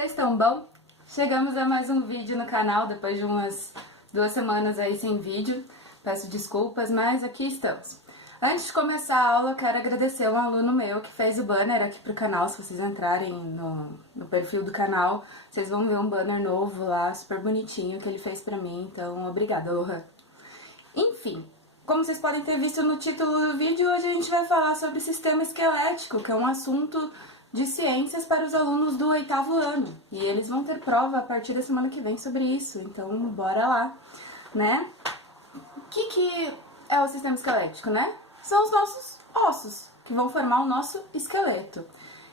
Vocês estão bom? Chegamos a mais um vídeo no canal, depois de umas 2 semanas aí sem vídeo. Peço desculpas, mas aqui estamos. Antes de começar a aula, eu quero agradecer um aluno meu que fez o banner aqui pro canal. Se vocês entrarem no perfil do canal, vocês vão ver um banner novo lá, super bonitinho, que ele fez pra mim. Então, obrigada, Lohan. Enfim, como vocês podem ter visto no título do vídeo, hoje a gente vai falar sobre sistema esquelético, que é um assunto de ciências para os alunos do 8º ano. E eles vão ter prova a partir da semana que vem sobre isso, então bora lá, né? O que é o sistema esquelético, né? São os nossos ossos, que vão formar o nosso esqueleto.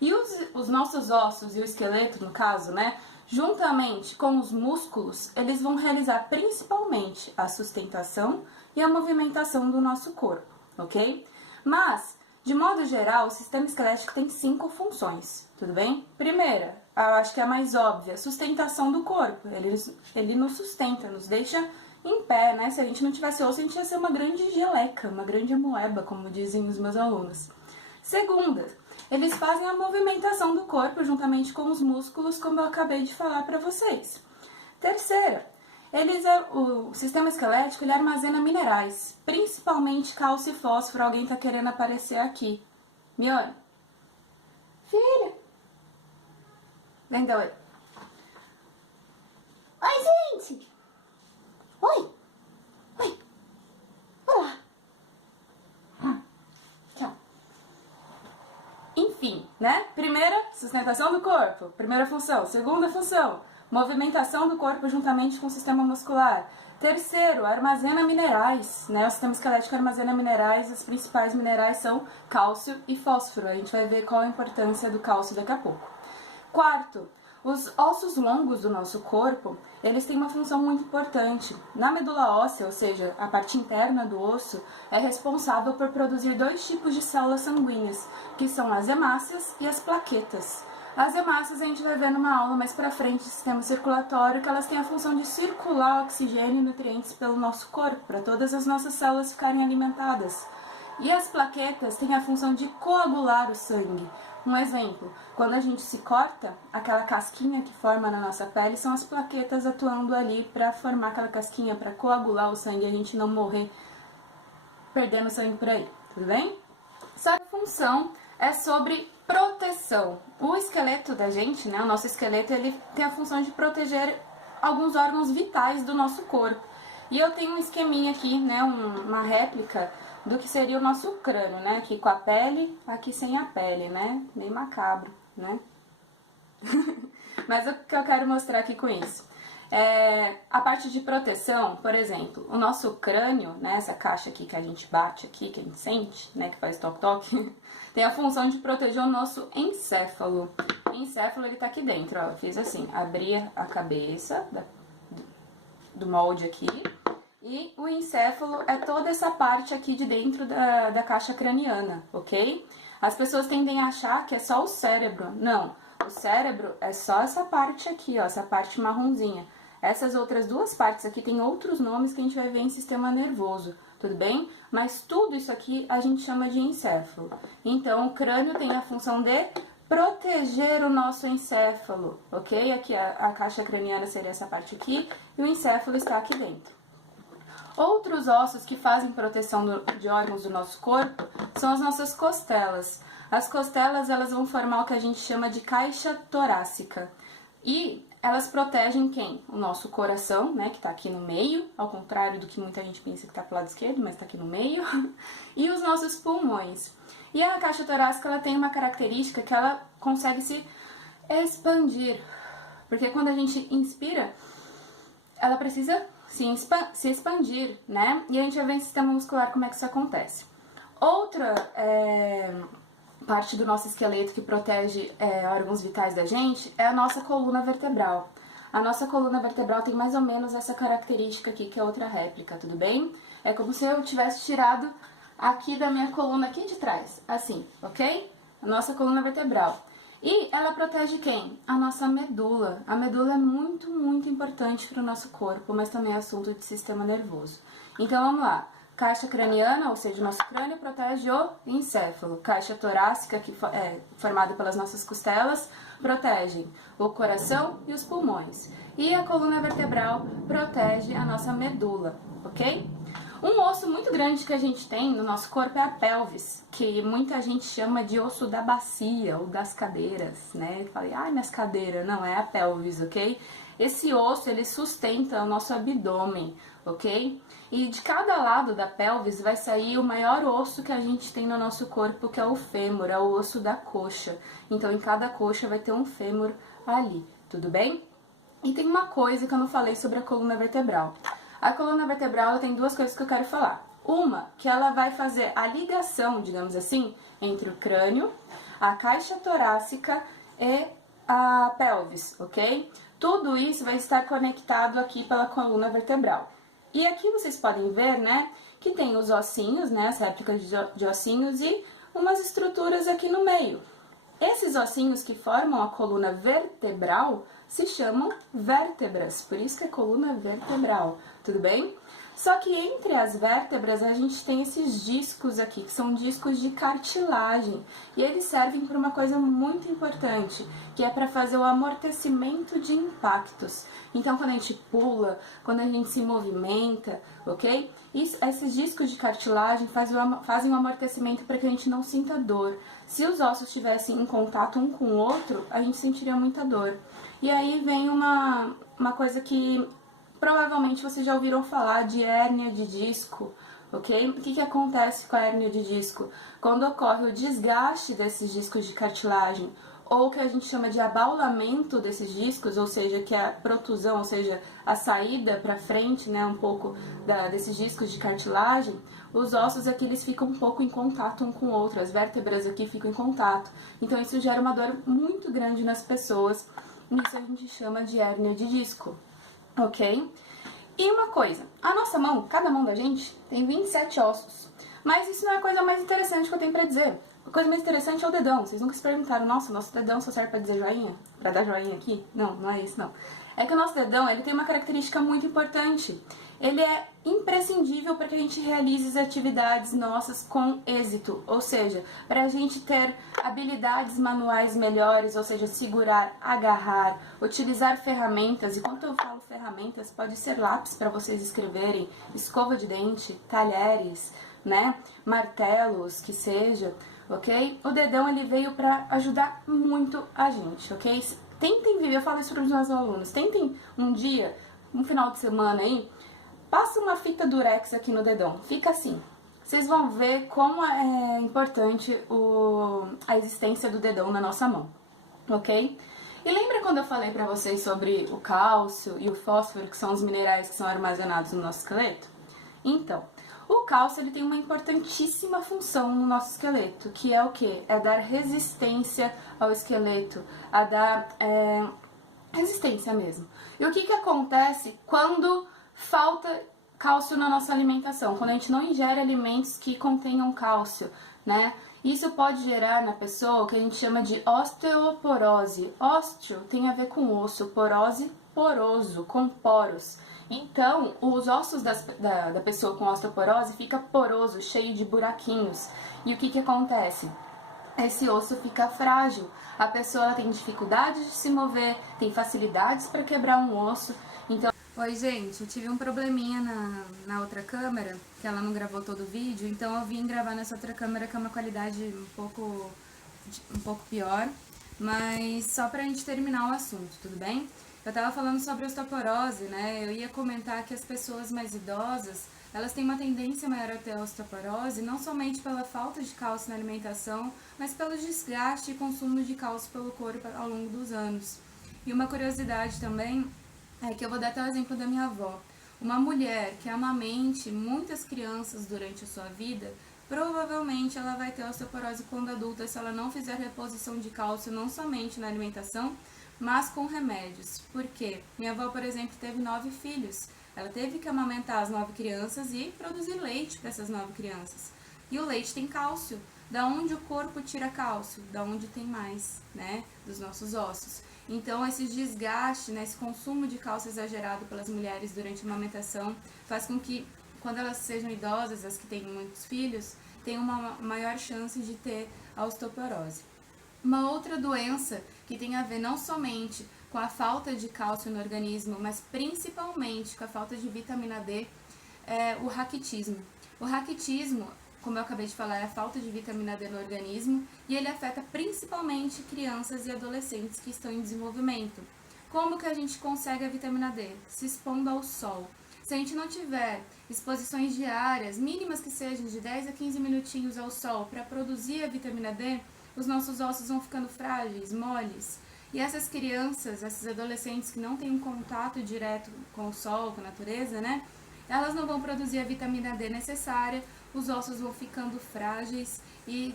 E os nossos ossos e o esqueleto, no caso, né? Juntamente com os músculos, eles vão realizar principalmente a sustentação e a movimentação do nosso corpo, ok? Mas, de modo geral, o sistema esquelético tem 5 funções, tudo bem? Primeira, eu acho que é a mais óbvia, sustentação do corpo. Ele nos sustenta, nos deixa em pé, né? Se a gente não tivesse osso, a gente ia ser uma grande geleca, uma grande amoeba, como dizem os meus alunos. Segunda, eles fazem a movimentação do corpo juntamente com os músculos, como eu acabei de falar para vocês. Terceira, o sistema esquelético ele armazena minerais, principalmente cálcio e fósforo. Alguém tá querendo aparecer aqui. Mione. Filha. Vem cá, oi. Oi, gente. Oi. Oi. Olá. Tchau. Enfim, né? Primeira, sustentação do corpo. Primeira função. Segunda função, movimentação do corpo juntamente com o sistema muscular. Terceiro, armazena minerais, né? O sistema esquelético armazena minerais, os principais minerais são cálcio e fósforo. A gente vai ver qual a importância do cálcio daqui a pouco. Quarto, os ossos longos do nosso corpo, eles têm uma função muito importante. Na medula óssea, ou seja, a parte interna do osso, é responsável por produzir 2 tipos de células sanguíneas, que são as hemácias e as plaquetas. As hemácias a gente vai ver numa aula mais pra frente do sistema circulatório, que elas têm a função de circular oxigênio e nutrientes pelo nosso corpo, para todas as nossas células ficarem alimentadas. E as plaquetas têm a função de coagular o sangue. Um exemplo, quando a gente se corta, aquela casquinha que forma na nossa pele são as plaquetas atuando ali para formar aquela casquinha, para coagular o sangue e a gente não morrer perdendo sangue por aí, tudo bem? Essa função é sobre proteção. O esqueleto da gente, né, o nosso esqueleto, ele tem a função de proteger alguns órgãos vitais do nosso corpo. E eu tenho um esqueminha aqui, né, uma réplica do que seria o nosso crânio, né, aqui com a pele, aqui sem a pele, né, meio macabro, né. Mas o que eu quero mostrar aqui com isso? A parte de proteção, por exemplo, o nosso crânio, né, essa caixa aqui que a gente bate aqui, que a gente sente, né, que faz toque-toque, tem a função de proteger o nosso encéfalo. O encéfalo, ele tá aqui dentro, ó, eu fiz assim, abri a cabeça do molde aqui, e o encéfalo é toda essa parte aqui de dentro da caixa craniana, ok? As pessoas tendem a achar que é só o cérebro. Não, o cérebro é só essa parte aqui, ó, essa parte marronzinha. Essas outras 2 partes aqui tem outros nomes que a gente vai ver em sistema nervoso, tudo bem? Mas tudo isso aqui a gente chama de encéfalo. Então, o crânio tem a função de proteger o nosso encéfalo, ok? Aqui a caixa craniana seria essa parte aqui e o encéfalo está aqui dentro. Outros ossos que fazem proteção de órgãos do nosso corpo são as nossas costelas. As costelas, elas vão formar o que a gente chama de caixa torácica. E elas protegem quem? O nosso coração, né, que está aqui no meio, ao contrário do que muita gente pensa que está pro lado esquerdo, mas está aqui no meio. E os nossos pulmões. E a caixa torácica, ela tem uma característica que ela consegue se expandir. Porque quando a gente inspira, ela precisa se expandir, né? E a gente vai ver em sistema muscular como é que isso acontece. Outra parte do nosso esqueleto que protege órgãos vitais da gente é a nossa coluna vertebral. A nossa coluna vertebral tem mais ou menos essa característica aqui, que é outra réplica, tudo bem? É como se eu tivesse tirado aqui da minha coluna aqui de trás, assim, ok? A nossa coluna vertebral. E ela protege quem? A nossa medula. A medula é muito, muito importante para o nosso corpo, mas também é assunto de sistema nervoso. Então vamos lá. Caixa craniana, ou seja, o nosso crânio protege o encéfalo. Caixa torácica, que é formada pelas nossas costelas, protegem o coração e os pulmões. E a coluna vertebral protege a nossa medula, ok? Um osso muito grande que a gente tem no nosso corpo é a pelvis, que muita gente chama de osso da bacia ou das cadeiras, né? Fala, ai, minhas cadeiras, não, é a pelvis, ok? Esse osso, ele sustenta o nosso abdômen, ok? E de cada lado da pelvis vai sair o maior osso que a gente tem no nosso corpo, que é o fêmur, é o osso da coxa. Então, em cada coxa vai ter um fêmur ali, tudo bem? E tem uma coisa que eu não falei sobre a coluna vertebral. A coluna vertebral ela tem duas coisas que eu quero falar. Uma, que ela vai fazer a ligação, digamos assim, entre o crânio, a caixa torácica e a pelvis, ok? Tudo isso vai estar conectado aqui pela coluna vertebral. E aqui vocês podem ver, né, que tem os ossinhos, né, as réplicas de ossinhos e umas estruturas aqui no meio. Esses ossinhos que formam a coluna vertebral se chamam vértebras, por isso que é coluna vertebral, tudo bem? Só que entre as vértebras a gente tem esses discos aqui, que são discos de cartilagem, e eles servem para uma coisa muito importante, que é para fazer o amortecimento de impactos. Então, quando a gente pula, quando a gente se movimenta, ok? Esses discos de cartilagem fazem um amortecimento para que a gente não sinta dor. Se os ossos estivessem em contato um com o outro, a gente sentiria muita dor. E aí vem uma coisa que provavelmente vocês já ouviram falar de hérnia de disco, ok? O que acontece com a hérnia de disco? Quando ocorre o desgaste desses discos de cartilagem, ou que a gente chama de abaulamento desses discos, ou seja, que é a protusão, ou seja, a saída para frente, né, um pouco desses discos de cartilagem, os ossos aqui eles ficam um pouco em contato um com o outro, as vértebras aqui ficam em contato. Então isso gera uma dor muito grande nas pessoas, e isso a gente chama de hérnia de disco, ok? E uma coisa, a nossa mão, cada mão da gente, tem 27 ossos, mas isso não é a coisa mais interessante que eu tenho pra dizer. A coisa mais interessante é o dedão. Vocês nunca se perguntaram, nossa, nosso dedão só serve pra dizer joinha? Pra dar joinha aqui? Não, não é isso não. É que o nosso dedão, ele tem uma característica muito importante. Ele é imprescindível para que a gente realize as atividades nossas com êxito. Ou seja, para a gente ter habilidades manuais melhores, ou seja, segurar, agarrar, utilizar ferramentas. E quando eu falo ferramentas, pode ser lápis para vocês escreverem, escova de dente, talheres, né, martelos, que seja, ok? O dedão ele veio para ajudar muito a gente, ok? Tentem viver, eu falo isso para os meus alunos, tentem um dia, um final de semana aí, passa uma fita durex aqui no dedão, fica assim. Vocês vão ver como é importante a existência do dedão na nossa mão, ok? E lembra quando eu falei para vocês sobre o cálcio e o fósforo, que são os minerais que são armazenados no nosso esqueleto? Então, o cálcio ele tem uma importantíssima função no nosso esqueleto, que é o quê? É dar resistência ao esqueleto, a dar resistência mesmo. E o que acontece quando falta cálcio na nossa alimentação? Quando a gente não ingere alimentos que contenham cálcio, né? Isso pode gerar na pessoa o que a gente chama de osteoporose. Ósteo tem a ver com osso, porose, poroso, com poros. Então, os ossos da pessoa com osteoporose fica poroso, cheio de buraquinhos. E o que acontece? Esse osso fica frágil. A pessoa ela tem dificuldade de se mover, tem facilidades para quebrar um osso. Então, oi gente, eu tive um probleminha na outra câmera, que ela não gravou todo o vídeo, então eu vim gravar nessa outra câmera que é uma qualidade um pouco pior, mas só pra gente terminar o assunto, tudo bem? Eu tava falando sobre osteoporose, né? Eu ia comentar que as pessoas mais idosas, elas têm uma tendência maior a ter osteoporose, não somente pela falta de cálcio na alimentação, mas pelo desgaste e consumo de cálcio pelo corpo ao longo dos anos. E uma curiosidade também é que eu vou dar até o exemplo da minha avó. Uma mulher que amamente muitas crianças durante a sua vida, provavelmente ela vai ter osteoporose quando adulta se ela não fizer reposição de cálcio não somente na alimentação, mas com remédios. Por quê? Minha avó, por exemplo, teve 9 filhos. Ela teve que amamentar as 9 crianças e produzir leite para essas 9 crianças. E o leite tem cálcio. Da onde o corpo tira cálcio? Da onde tem mais, né? Dos nossos ossos. Então, esse desgaste, né, esse consumo de cálcio exagerado pelas mulheres durante a amamentação faz com que, quando elas sejam idosas, as que têm muitos filhos, tenham uma maior chance de ter a osteoporose. Uma outra doença que tem a ver não somente com a falta de cálcio no organismo, mas principalmente com a falta de vitamina D, é o raquitismo. O raquitismo, como eu acabei de falar, é a falta de vitamina D no organismo e ele afeta principalmente crianças e adolescentes que estão em desenvolvimento. Como que a gente consegue a vitamina D? Se expondo ao sol. Se a gente não tiver exposições diárias, mínimas que sejam de 10 a 15 minutinhos ao sol para produzir a vitamina D, os nossos ossos vão ficando frágeis, moles. E essas crianças, esses adolescentes que não têm um contato direto com o sol, com a natureza, né? Elas não vão produzir a vitamina D necessária, os ossos vão ficando frágeis e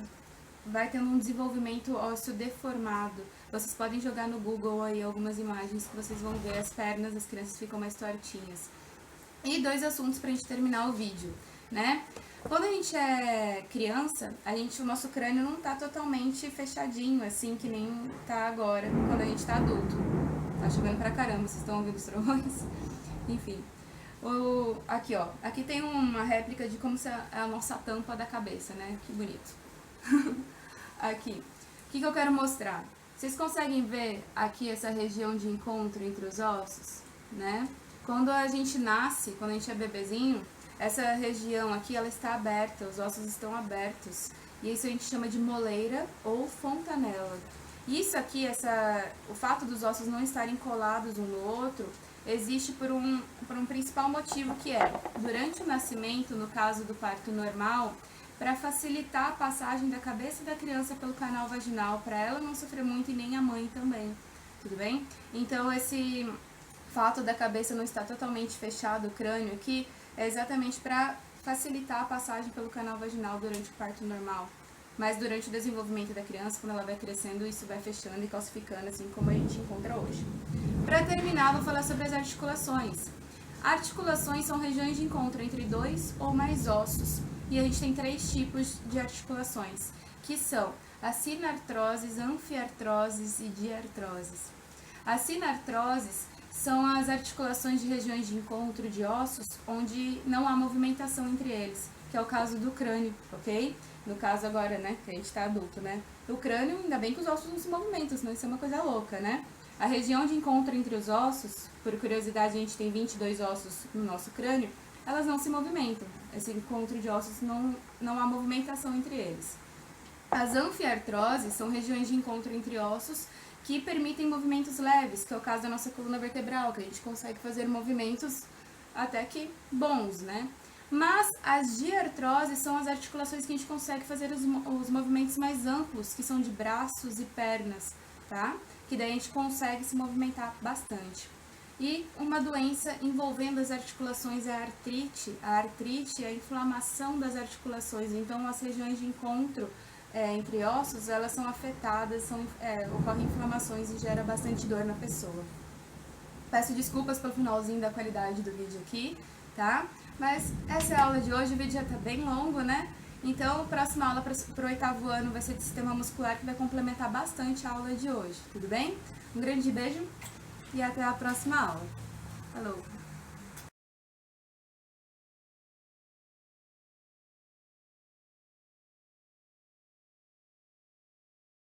vai tendo um desenvolvimento ósseo deformado. Vocês podem jogar no Google aí algumas imagens que vocês vão ver as pernas das crianças ficam mais tortinhas. E 2 assuntos pra gente terminar o vídeo, né? Quando a gente é criança, o nosso crânio não tá totalmente fechadinho, assim, que nem tá agora, quando a gente tá adulto. Tá chovendo pra caramba, vocês estão ouvindo os trovões? Enfim. Aqui, ó. Aqui tem uma réplica de como é a nossa tampa da cabeça, né? Que bonito. Aqui. O que eu quero mostrar? Vocês conseguem ver aqui essa região de encontro entre os ossos, né? Quando a gente nasce, quando a gente é bebezinho, essa região aqui, ela está aberta, os ossos estão abertos. E isso a gente chama de moleira ou fontanela. Isso aqui, o fato dos ossos não estarem colados um no outro, existe por um principal motivo que é, durante o nascimento, no caso do parto normal, para facilitar a passagem da cabeça da criança pelo canal vaginal, para ela não sofrer muito e nem a mãe também, tudo bem? Então esse fato da cabeça não estar totalmente fechado, o crânio aqui, é exatamente para facilitar a passagem pelo canal vaginal durante o parto normal. Mas durante o desenvolvimento da criança, quando ela vai crescendo, isso vai fechando e calcificando, assim como a gente encontra hoje. Para terminar, vou falar sobre as articulações. Articulações são regiões de encontro entre 2 ou mais ossos. E a gente tem 3 tipos de articulações, que são as sinartroses, anfiartroses e diartroses. As sinartroses são as articulações de regiões de encontro de ossos onde não há movimentação entre eles, que é o caso do crânio, ok? No caso agora, né, que a gente tá adulto, né? O crânio, ainda bem que os ossos não se movimentam, senão isso é uma coisa louca, né? A região de encontro entre os ossos, por curiosidade, a gente tem 22 ossos no nosso crânio, elas não se movimentam. Esse encontro de ossos não há movimentação entre eles. As anfiartroses são regiões de encontro entre ossos que permitem movimentos leves, que é o caso da nossa coluna vertebral, que a gente consegue fazer movimentos até que bons, né? Mas as diartroses são as articulações que a gente consegue fazer os movimentos mais amplos, que são de braços e pernas, tá? Que daí a gente consegue se movimentar bastante. E uma doença envolvendo as articulações é a artrite. A artrite é a inflamação das articulações, então as regiões de encontro entre ossos, elas são afetadas, ocorrem inflamações e gera bastante dor na pessoa. Peço desculpas pelo finalzinho da qualidade do vídeo aqui, tá? Mas essa é a aula de hoje, o vídeo já tá bem longo, né? Então, a próxima aula para o 8º ano vai ser de sistema muscular, que vai complementar bastante a aula de hoje, tudo bem? Um grande beijo e até a próxima aula. Falou!